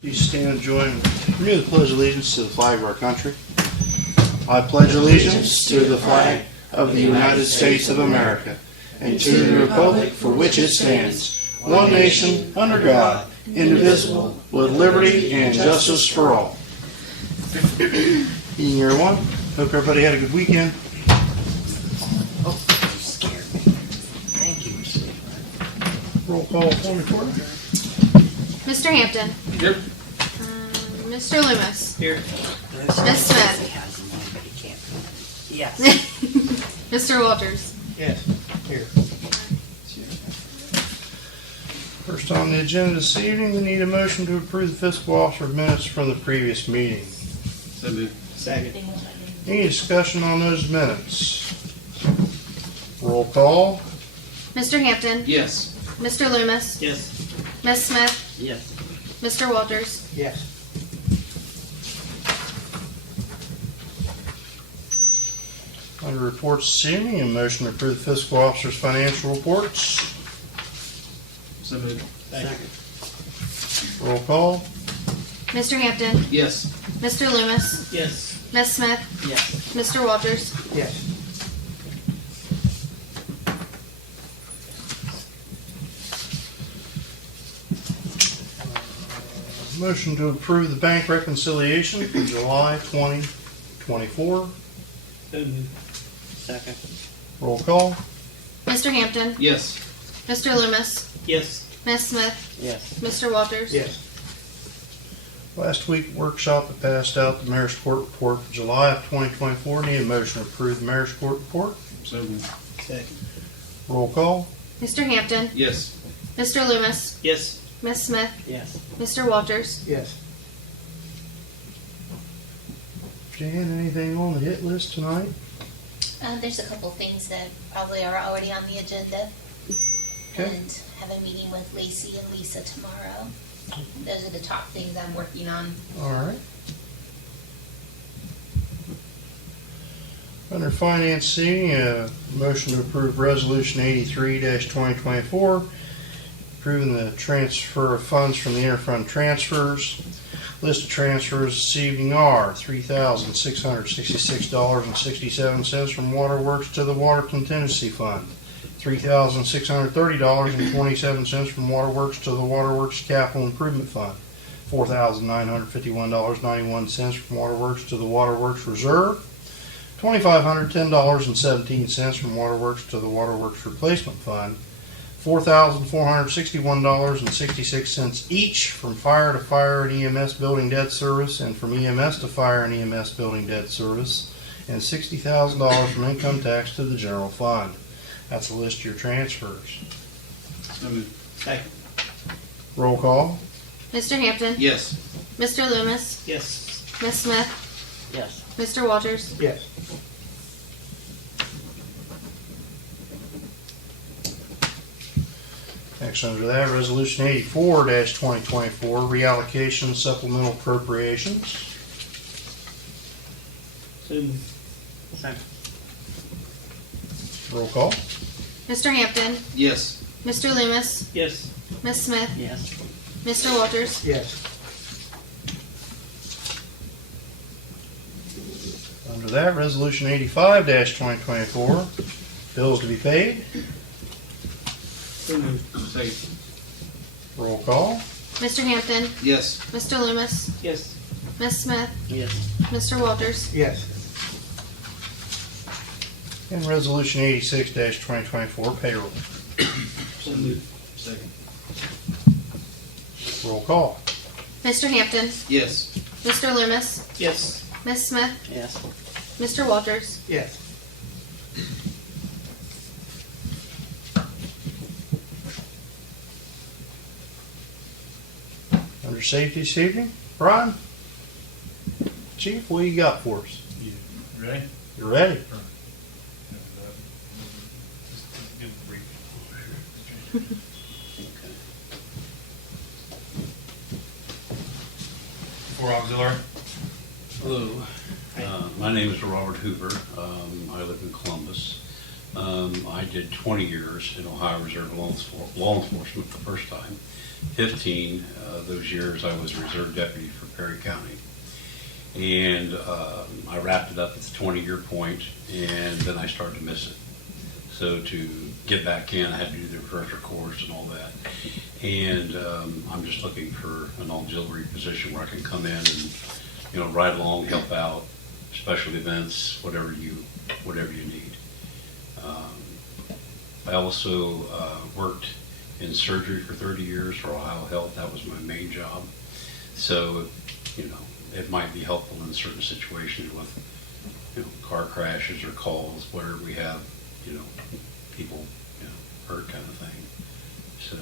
You stand and join me in the pledge of allegiance to the flag of our country. I pledge allegiance to the flag of the United States of America and to the republic for which it stands, one nation, under God, indivisible, with liberty and justice for all. Evening, everyone. Hope everybody had a good weekend. Oh, you scared me. Thank you. Roll call for recorder. Mr. Hampton. Here. Mr. Loomis. Here. Miss Smith. Yes. Mr. Walters. Yes. Here. First on the agenda this evening, we need a motion to approve the fiscal officer minutes from the previous meeting. So moved. Second. Any discussion on those minutes? Roll call. Mr. Hampton. Yes. Mr. Loomis. Yes. Miss Smith. Yes. Mr. Walters. Yes. Under reports this evening, a motion to approve the fiscal officer's financial reports. So moved. Second. Roll call. Mr. Hampton. Yes. Mr. Loomis. Yes. Miss Smith. Yes. Mr. Walters. Yes. Motion to approve the bank reconciliation for July 2024. So moved. Second. Roll call. Mr. Hampton. Yes. Mr. Loomis. Yes. Miss Smith. Yes. Mr. Walters. Yes. Last week workshop that passed out the Mayor's Court report for July of 2024. Need a motion to approve the Mayor's Court report. So moved. Second. Roll call. Mr. Hampton. Yes. Mr. Loomis. Yes. Miss Smith. Yes. Mr. Walters. Yes. Jan, anything on the hit list tonight? There's a couple things that probably are already on the agenda. Okay. And have a meeting with Lacey and Lisa tomorrow. Those are the top things I'm working on. All right. Under financing, a motion to approve Resolution 83-2024, approving the transfer of funds from the interfund transfers. List of transfers this evening are $3,666.67 from Waterworks to the Water Contingency Fund, $3,630.27 from Waterworks to the Waterworks Capital Improvement Fund, $4,951.91 from Waterworks to the Waterworks Reserve, $2,510.17 from Waterworks to the Waterworks Replacement Fund, $4,461.66 each from Fire to Fire and EMS Building Debt Service and from EMS to Fire and EMS Building Debt Service, and $60,000 from income tax to the general fund. That's a list of your transfers. So moved. Second. Roll call. Mr. Hampton. Yes. Mr. Loomis. Yes. Miss Smith. Yes. Mr. Walters. Yes. Next under that, Resolution 84-2024, reallocation supplemental appropriations. So moved. Second. Roll call. Mr. Hampton. Yes. Mr. Loomis. Yes. Miss Smith. Yes. Mr. Walters. Yes. Under that, Resolution 85-2024, bills to be paid. So moved. Second. Roll call. Mr. Hampton. Yes. Mr. Loomis. Yes. Miss Smith. Yes. Mr. Walters. Yes. And Resolution 86-2024, payroll. So moved. Second. Roll call. Mr. Hampton. Yes. Mr. Loomis. Yes. Miss Smith. Yes. Mr. Walters. Yes. Under safety this evening, Brian? Chief, what you got for us? You ready? You ready? Just give a brief. For auxiliary. Hello, my name is Robert Hoover. I live in Columbus. I did 20 years in Ohio Reserve Law Enforcement the first time. 15 those years I was Reserve Deputy for Perry County. And I wrapped it up at the 20-year point, and then I started to miss it. So to get back in, I had to do the refresher course and all that. And I'm just looking for an auxiliary position where I can come in and, you know, ride along, help out, special events, whatever you need. I also worked in surgery for 30 years for Ohio Health. That was my main job. So, you know, it might be helpful in certain situations with, you know, car crashes or calls where we have, you know, people, you know, hurt kind of thing. So,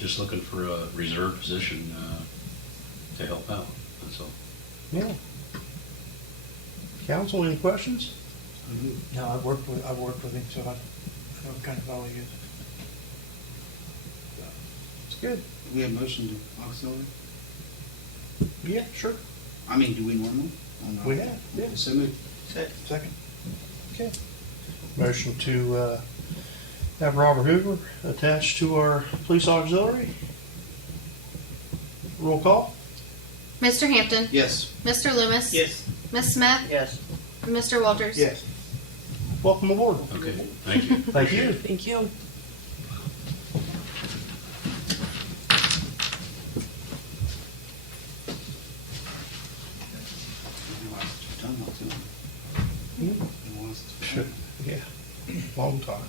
just looking for a reserve position to help out. That's all. Yeah. Council, any questions? No, I've worked with him, so I know kind of all he is. It's good. We have motion to auxiliary? Yeah, sure. I mean, do we normally? We have, yeah. So moved. Second. Okay. Motion to have Robert Hoover attached to our police auxiliary. Roll call. Mr. Hampton. Yes. Mr. Loomis. Yes. Ms. Smith. Yes. And Mr. Walters. Yes. Welcome aboard. Okay, thank you. Thank you. Thank you. Sure. Yeah, long time.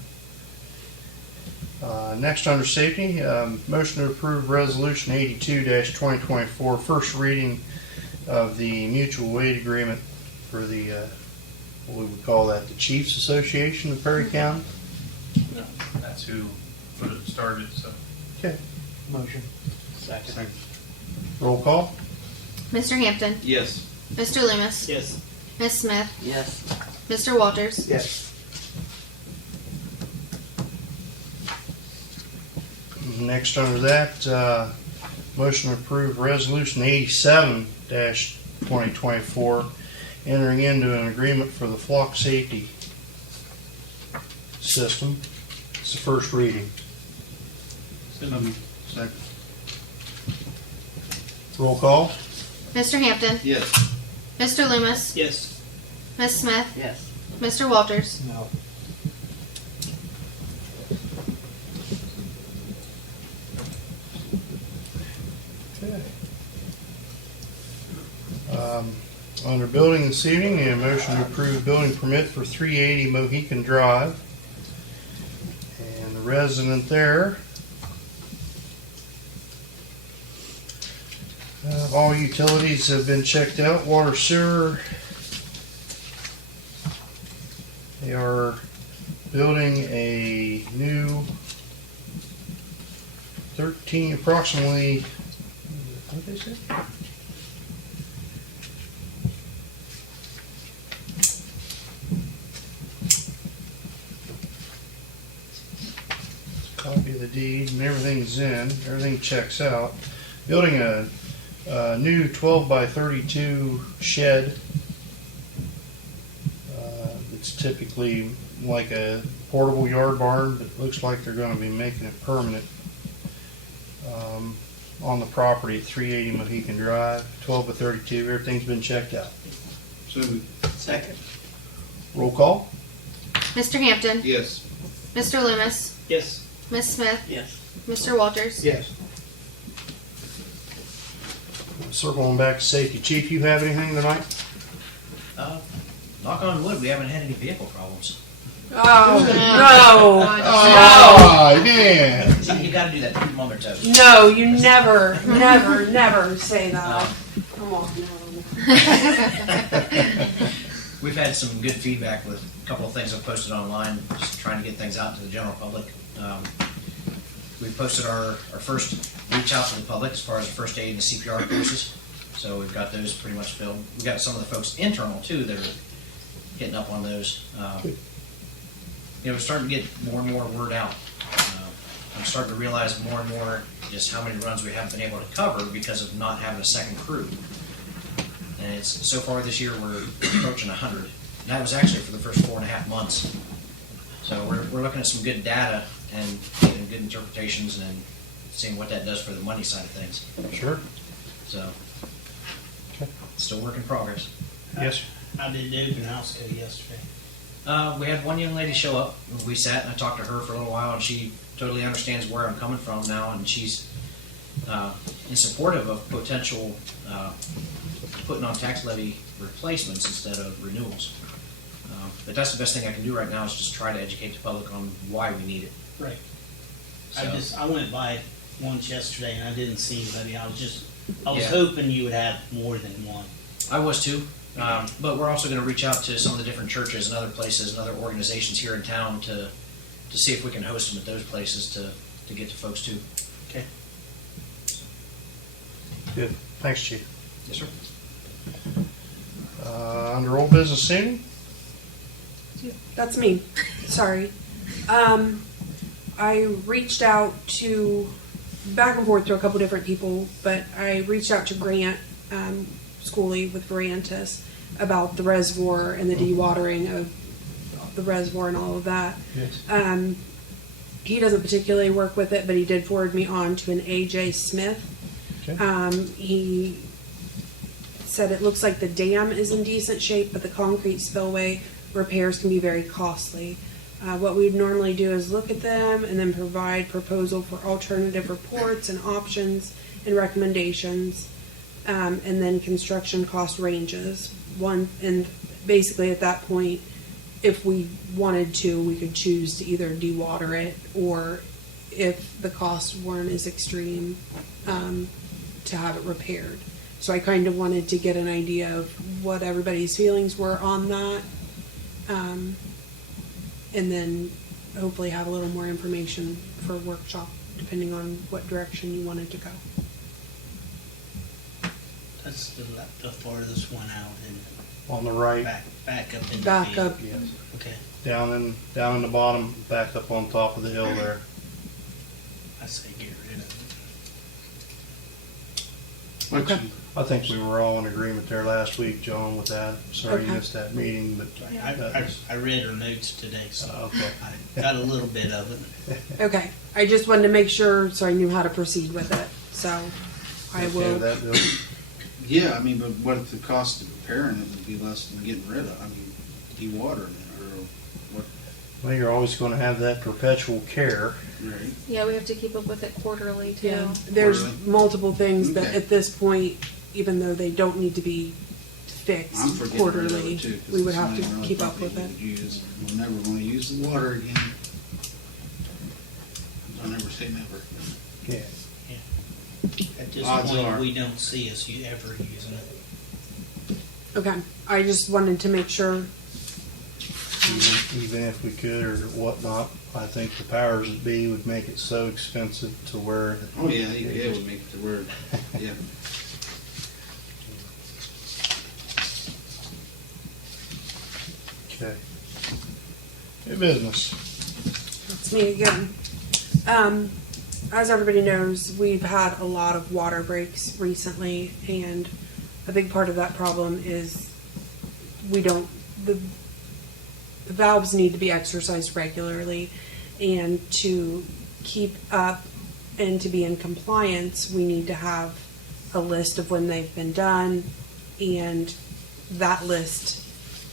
Next, under safety, motion to approve resolution 82-2024, first reading of the mutual aid agreement for the, what we would call that, the Chiefs Association of Perry County. That's who put it started, so. Okay. Motion. Second. Roll call. Mr. Hampton. Yes. Mr. Loomis. Yes. Ms. Smith. Yes. Mr. Walters. Yes. Next under that, motion to approve resolution 87-2024, entering into an agreement for the flock safety system. It's the first reading. So moved. Second. Roll call. Mr. Hampton. Yes. Mr. Loomis. Yes. Ms. Smith. Yes. Mr. Walters. No. Okay. Under building this evening, a motion to approve building permit for 380 Mohican Drive. And the resident there, all utilities have been checked out, water, sewer. They are building a new approximately, what did they say? Copy of the deed, and everything's in, everything checks out. Building a new 12 by 32 shed. It's typically like a portable yard barn, but it looks like they're going to be making it permanent on the property at 380 Mohican Drive, 12 by 32. Everything's been checked out. So moved. Second. Roll call. Mr. Hampton. Yes. Mr. Loomis. Yes. Ms. Smith. Yes. Mr. Walters. Yes. Circling back to safety. Chief, you have anything tonight? Knock on wood, we haven't had any vehicle problems. Oh, Oh, man. See, you gotta do that to keep them on their toes. no, you never, never, never say that. Come on, no. We've had some good feedback with a couple of things I've posted online, just trying to get things out to the general public. We posted our first reach out to the public as far as first aid and CPR courses. So we've got those pretty much filled. We've got some of the folks internal too that are hitting up on those. We're starting to get more and more word out. I'm starting to realize more and more just how many runs we haven't been able to cover because of not having a second crew. And it's so far this year we're approaching 100. And that was actually for the first 4.5 months. So we're looking at some good data and getting good interpretations and seeing what that does for the money side of things. Sure. So, Okay. still work in progress. Yes. How did the open house go yesterday? We had one young lady show up. We sat and I talked to her for a little while, and she totally understands where I'm coming from now, and she's in supportive of potential putting on tax levy replacements instead of renewals. But that's the best thing I can do right now is just try to educate the public on why we need it. Right. So- I went by once yesterday and I didn't see anybody. I was Yeah. hoping you would have more than one. I was too, but we're also going to reach out to some of the different churches and other places and other organizations here in town to see if we can host them at those places to get to folks too. Okay. Good. Thanks, Chief. Yes, sir. Under old business, Sandy? That's me. Sorry. I reached out to back and forth to a couple different people, but I reached out to Grant Schooley with Verantis about the reservoir and the dewatering of the reservoir and all of that. Yes. He doesn't particularly work with it, but he did forward me on to an AJ Smith. Okay. He said it looks like the dam is in decent shape, but the concrete spillway repairs can be very costly. What we'd normally do is look at them and then provide proposal for alternative reports and options and recommendations, and then construction cost ranges. And basically at that point, if we wanted to, we could choose to either dewater it, or if the costs weren't as extreme, to have it repaired. So I kind of wanted to get an idea of what everybody's feelings were on that. And then hopefully have a little more information for a workshop, depending on what direction you wanted to go. That's the farthest one out and On the right, back up in the Back field. up. yes. Okay. Down in the bottom, back up on top of the hill there. I say get rid of Okay. I think we were all in agreement there last week, John, with that. Sorry you Okay. missed that meeting, but it. I read her notes today, so okay. I got a little bit of it. Okay, I just wanted to make sure so I knew how to proceed with it. So I Okay will. with that, Bill? Yeah, I mean, but what if the cost of repairing it would be less than getting rid of it? I mean, dewatering it, or what? Well, you're always going to have that perpetual care. Right. Yeah, we have to keep up with it quarterly too. Yeah, there's Really? multiple things that Okay. at this point, even though they don't need to be fixed I'm for getting rid of quarterly, it too. 'Cause we would it's have not to even really keep up something with it. we would use. We'll never want to use the water again. I'll never say never. Yeah. At this Odds point, are. we don't see us ever using it. Okay, I just wanted to make sure. Even if we could or whatnot, I think the powers that be would make it so expensive to where. Oh, yeah, it would make it to where, yeah. Okay. New business. That's me again. As everybody knows, we've had a lot of water breaks recently, and a big part of that problem is the valves need to be exercised regularly, and to keep up and to be in compliance, we need to have a list of when they've been done, and that list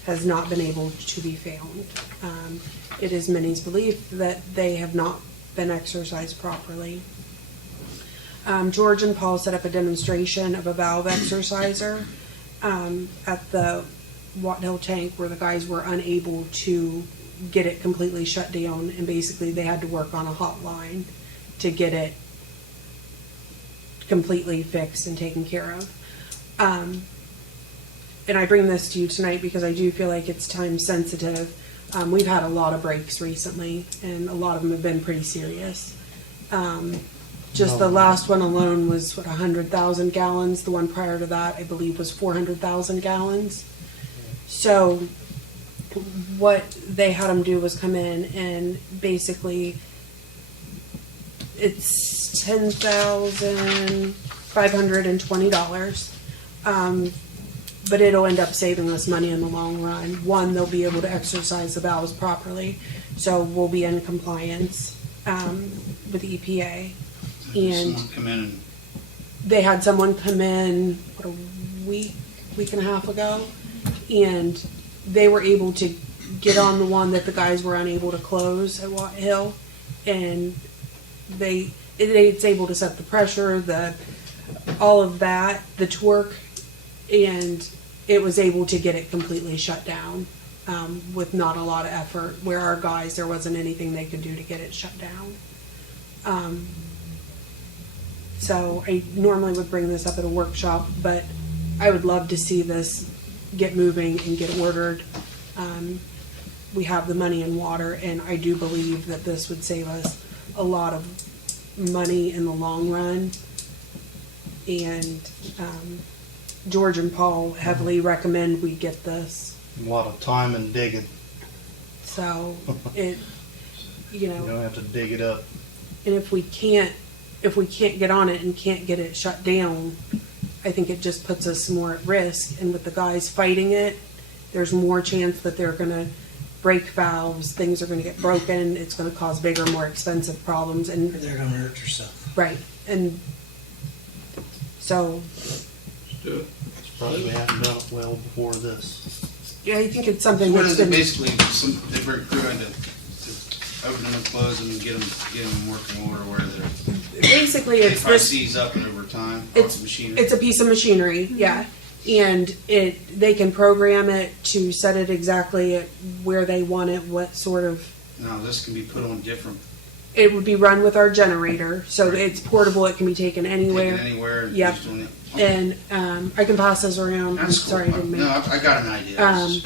has not been able to be found. It is many's belief that they have not been exercised properly. George and Paul set up a demonstration of a valve exerciser at the Watt Hill tank, where the guys were unable to get it completely shut down, and basically they had to work on a hotline to get it completely fixed and taken care of. And I bring this to you tonight because I do feel like it's time sensitive. We've had a lot of breaks recently, and a lot of them have been pretty serious. Just the last one alone was, 100,000 gallons. The one prior to that, I believe, was 400,000 gallons. So what they had them do was come in and basically it's $10,520. but it'll end up saving us money in the long run. One, they'll be able to exercise the valves properly, so we'll be in compliance with EPA. And Someone come in and they had someone come in, what, a week and a half ago, and they were able to get on the one that the guys were unable to close at Watt Hill, and it's able to set the pressure, all of that, the torque, and it was able to get it completely shut down with not a lot of effort. Where our guys, there wasn't anything they could do to get it shut down. So I normally would bring this up at a workshop, but I would love to see this get moving and get ordered. We have the money in water, and I do believe that this would save us a lot of money in the long run. And George and Paul heavily recommend we get this. A lot of time and digging. So you You know, don't have to dig it up. and if we can't get on it and can't get it shut down, I think it just puts us more at risk. And with the guys fighting it, there's more chance that they're going to break valves, things are going to get broken, it's going to cause bigger, more expensive problems. And They're gonna hurt yourself. right, and so It's probably haven't done it well before this. yeah, I think it's something what that's is it been basically? They bring crew in to open them and close them and get them working order where they're. basically They it's probably this. seize up and over time. It's machine. It's a piece of machinery, yeah, and they can program it to set it exactly at where they want it, what sort of. Now this can be put on different. It would be run with our generator, so it's portable. It can be taken anywhere. Taken anywhere. And Yep. used on it. And I can pass those around. I'm That's cool. sorry, I didn't make. No, I got an idea.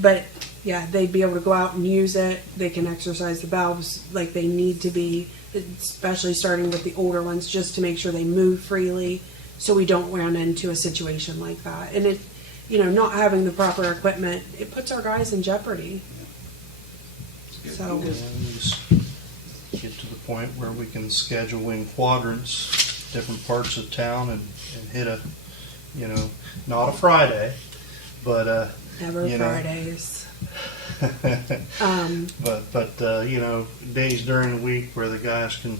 But yeah, they'd be able to go out and use it. They can exercise the valves like they need to be, especially starting with the older ones, just to make sure they move freely, so we don't run into a situation like that. And it, not having the proper equipment, it puts our guys in jeopardy. So And just get to the point where we can schedule in quadrants, different parts of town, and hit a, not a Friday, but never you know. Fridays. but days during the week where the guys can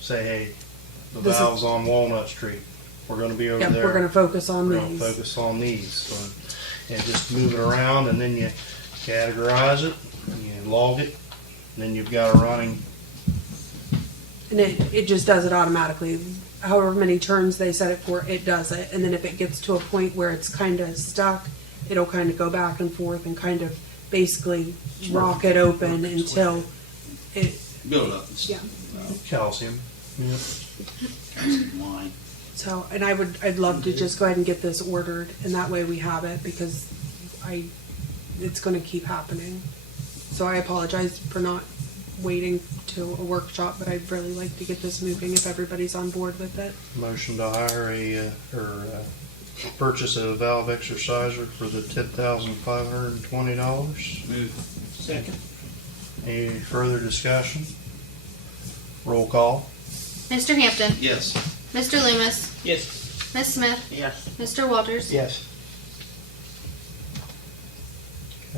say, hey, the This is- valve's on Walnut Street. We're going to be over Yep, there. we're going to focus on We're going these. to focus on these. So, and just move it around, and then you categorize it, you log it, and then you've got a running. And it just does it automatically. However many turns they set it for, it does it. And then if it gets to a point where it's kind of stuck, it'll kind of go back and forth and kind of basically rock it open until it, Build up. yeah. Calcium. Yep. Line. So, and I'd love to just go ahead and get this ordered, and that way we have it, because it's going to keep happening. So I apologize for not waiting till a workshop, but I'd really like to get this moving if everybody's on board with it. Motion to hire purchase a valve exerciser for the $10,520. Move. Second. Any further discussion? Roll call. Mr. Hampton, Yes. Mr. Loomis, Yes. Ms. Smith, Yes. Mr. Walters. Yes.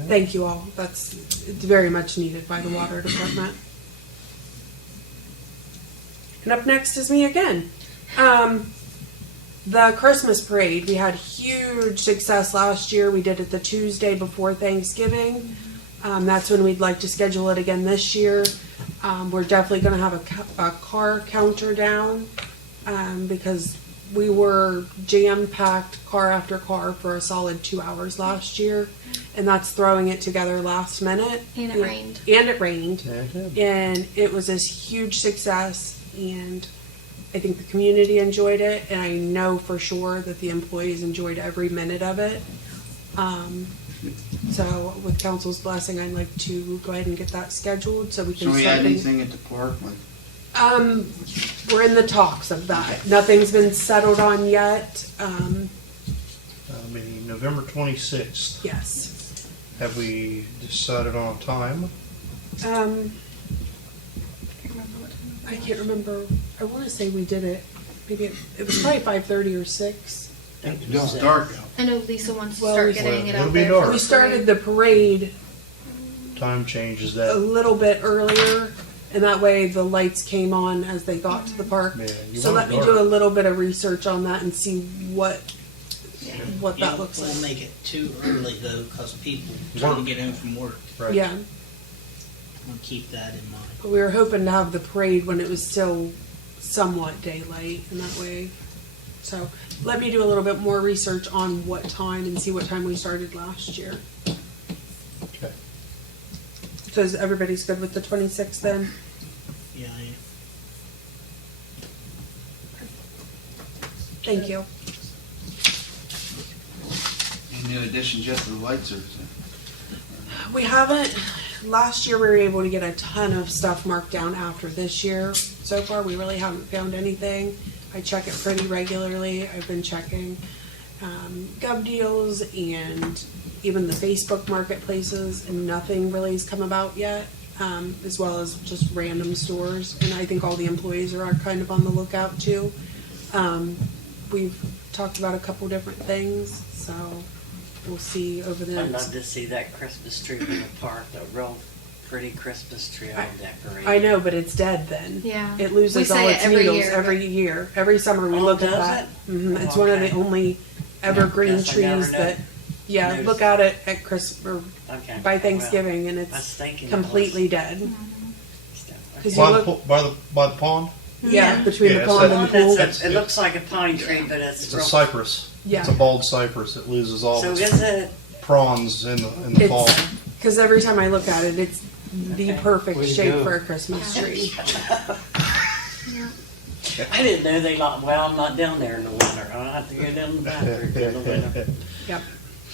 Thank you all. It's very much needed by the water department. And up next is me again. The Christmas parade, we had huge success last year. We did it the Tuesday before Thanksgiving. That's when we'd like to schedule it again this year. We're definitely going to have a car counter down because we were jam-packed car after car for a solid 2 hours last year. And that's throwing it together last minute. And it rained. And it rained. Yeah, it did. And it was this huge success, and I think the community enjoyed it, and I know for sure that the employees enjoyed every minute of it. So with council's blessing, I'd like to go ahead and get that scheduled so we can So we start had getting- anything at the park? Like, we're in the talks of that. Nothing's been settled on yet. November 26th. Yes. Have we decided on a time? I can't remember. I want to say we did it. Maybe it was probably 5:30 or 6. It's dark out. I know Lisa wants to Well, start we- getting it It'll out be there. dark. for We free. started the parade Time changes a that. little bit earlier, and that way the lights came on as they got to the park. Yeah, you So want let it me do a dark. little bit of research on that and see what You that don't looks wanna like. make it too early though, cause people trying to Work. get in from work. Right. Yeah, We'll keep that in mind. but we were hoping to have the parade when it was still somewhat daylight, and that way. So let me do a little bit more research on what time and see what time we started last year. Okay. So is everybody's good with the 26th then? Yeah, I am. Thank you. Any new additions yet to the light service? We haven't. Last year we were able to get a ton of stuff marked down after this year. So far we really haven't found anything. I check it pretty regularly. I've been checking Gov Deals and even the Facebook marketplaces, and nothing really has come about yet, as well as just random stores. And I think all the employees are kind of on the lookout too. We've talked about a couple different things, so we'll see over the I'd next. love to see that Christmas tree in the park, a real pretty Christmas tree all decorated. I know, but it's dead then. Yeah. It We loses say all it its every needles year, every year. Every summer we Oh, look at does that. it? It's one of the Okay. only evergreen guess I never trees that, yeah, noticed. look at it at Christmas or Okay. by well, Thanksgiving and I was it's thinking it completely was dead. stuff. 'Cause Okay. you look- by the pond. Yeah, between Yeah, the so pond and Well, the pool. that's it looks like a pine tree, but it's It's a real. cypress. Yeah. It's a bald cypress. It loses all So its is it? prawns in the fall. It's, because every time I look at it, it's the Okay. perfect Way to shape go. for a Christmas tree. I didn't know they like. Well, I'm not down there in the winter. I'll have to go down the bathroom in the winter. Yep.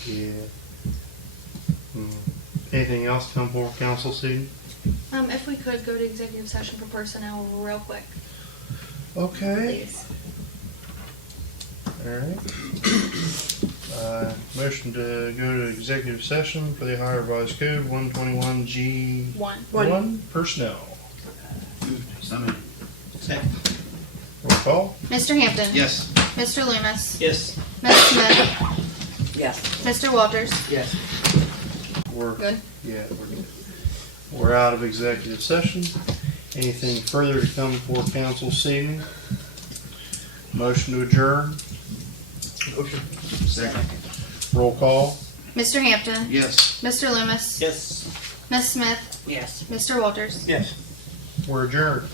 Yeah. Anything else come for council seating? If we could go to executive session for personnel real quick, Okay. please. All right. Motion to go to executive session for the Ohio Revised Code 121G1 One. personnel. Second. Roll call. Mr. Hampton. Yes. Mr. Loomis. Yes. Ms. Smith. Yes. Mr. Walters. Yes. We're Good. Yeah, we're good. We're out of executive session. Anything further to come before council this evening? Motion to adjourn. Second. Roll call. Mr. Hampton. Yes. Mr. Loomis. Yes. Ms. Smith. Yes. Mr. Walters. Yes. We're adjourned.